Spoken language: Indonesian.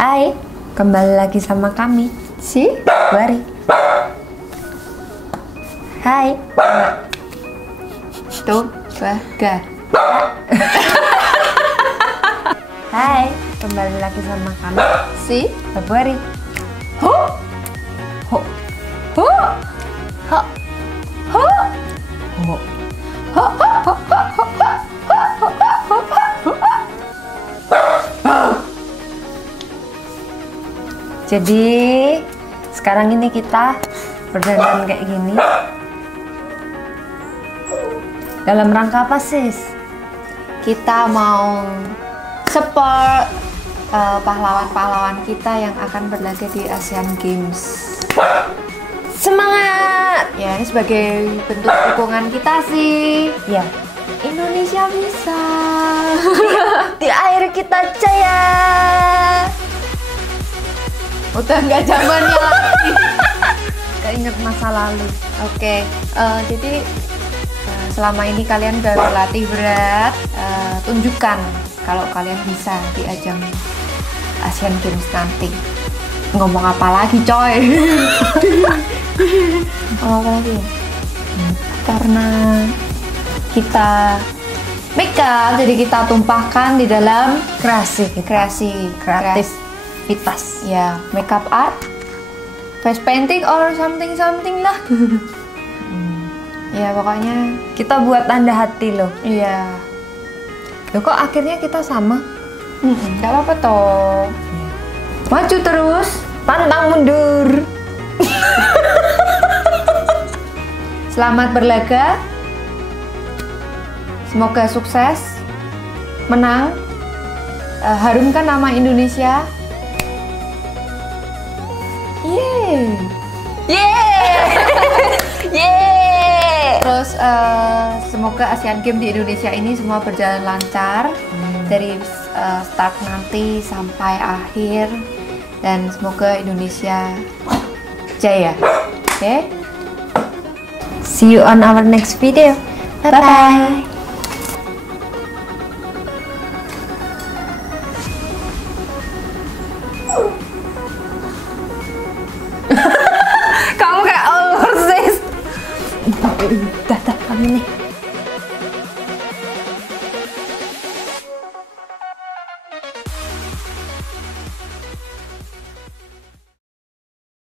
Hai, kembali lagi sama kami si Bari. Hai. Tuh, sebagai. Hai, kembali lagi sama kami Si Bari. Ho Ho Ho Ho Ho Ho. Ho Ho Jadi sekarang ini kita berdandan kayak gini. Dalam rangka apa sis? Kita mau support pahlawan-pahlawan kita yang akan berlaga di Asian Games. Semangat! Ya, ini sebagai bentuk dukungan kita sih. Ya, Indonesia bisa. di akhir kita jaya. Udah nggak zamannya lagi. Keinget masa lalu. Oke, jadi selama ini kalian udah berlatih berat. Tunjukkan kalau kalian bisa di ajang Asian Games nanti. Ngomong apa lagi, coy? Ngomong apa lagi? Karena kita make up, jadi kita tumpahkan di dalam Kreasi. kreativitas. Ya, makeup art, face painting or something lah. Ya pokoknya Kita buat tanda hati loh. iya. Loh kok akhirnya kita sama? Gak apa-apa toh. Maju terus, pantang mundur. Selamat berlaga. Semoga sukses, menang, harumkan nama Indonesia. Yeay. Yeay. Terus semoga Asian Games di Indonesia ini semua berjalan lancar dari start nanti sampai akhir, dan semoga Indonesia jaya. Oke? See you on our next video. Bye-bye. Kamu kayak all sis. Udah, kami nih.